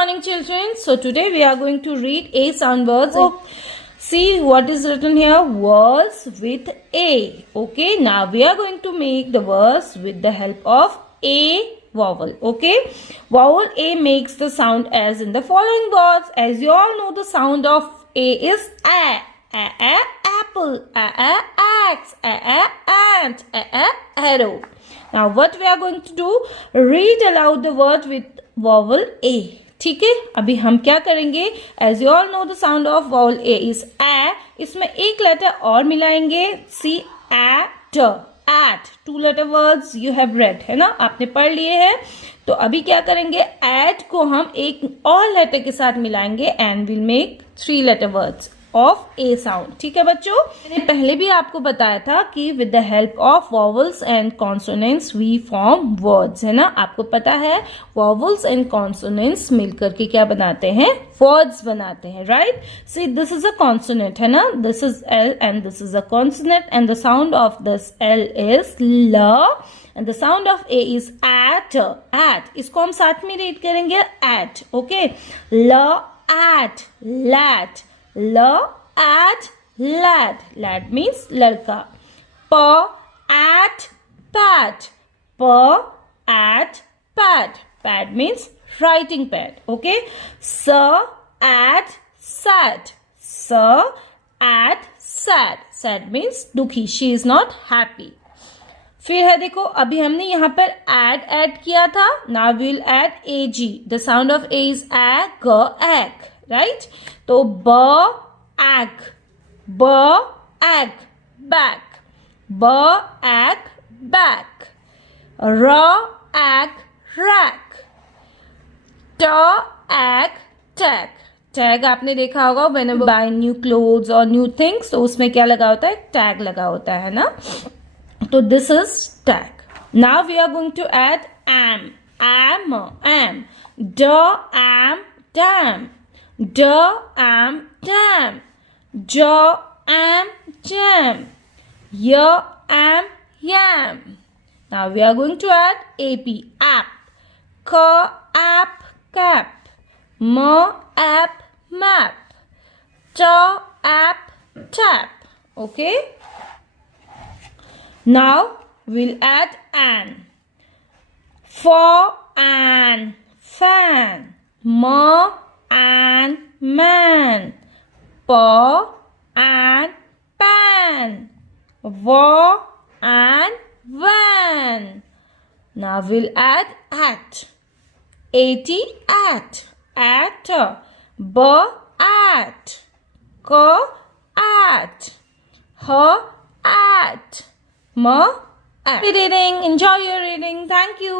morning, children. So today we are going to read A sound words. See what is written here. Words with A. Okay. Now we are going to make the words with the help of A vowel. Okay. Vowel A makes the sound as in the following words. As you all know, the sound of A is A. Apple. Axe. Ant. Arrow. Now what we are going to do? Read aloud the word with vowel A. ठीक है, अभी हम क्या करेंगे? As you all know, the sound of vowel A is A. इसमें एक letter और मिलाएंगे. See, at. 2 letter words you have read, है ना? आपने पढ़ लिए हैं. तो अभी क्या करेंगे? At को हम एक और लेटर के साथ मिलाएंगे and we'll make 3 letter words of A sound. ठीक है बच्चों, मैंने पहले भी आपको बताया था कि with the help of vowels and consonants we form words, है ना? आपको पता है vowels and consonants मिलकर के क्या बनाते हैं? Words बनाते हैं, right? See, this is a consonant, है ना? This is L and this is a consonant and the sound of this L is L and the sound of A is at. इसको हम साथ में रीड करेंगे at, okay? L at, lat. L at lad. Lad means ladka. P at pat. P at pad. Pad means writing pad. Okay. S at sad. S at sad. Sad means dukhi. She is not happy. फिर है देखो, अभी हमने यहाँ पर add किया था. Now we will add ag. The sound of A is ag, egg. Right? तो b egg, back, b egg, back, r egg, rack, t egg, tag. Tag आपने देखा होगा when you buy new clothes or new things, तो उसमें क्या लगा होता है? टैग लगा होता है ना? तो this is tag. Now we are going to add am, d am, dam. D am dam, J am jam, Y am yam. Now we are going to add ap, app, K app, cap, M app, map, T app, tap. Okay. Now we'll add an, for an, fan, M and man, paw and pan, war and van. Now we'll add at, at, b at, k at, h at, m at. Reading. Enjoy your reading. Thank you.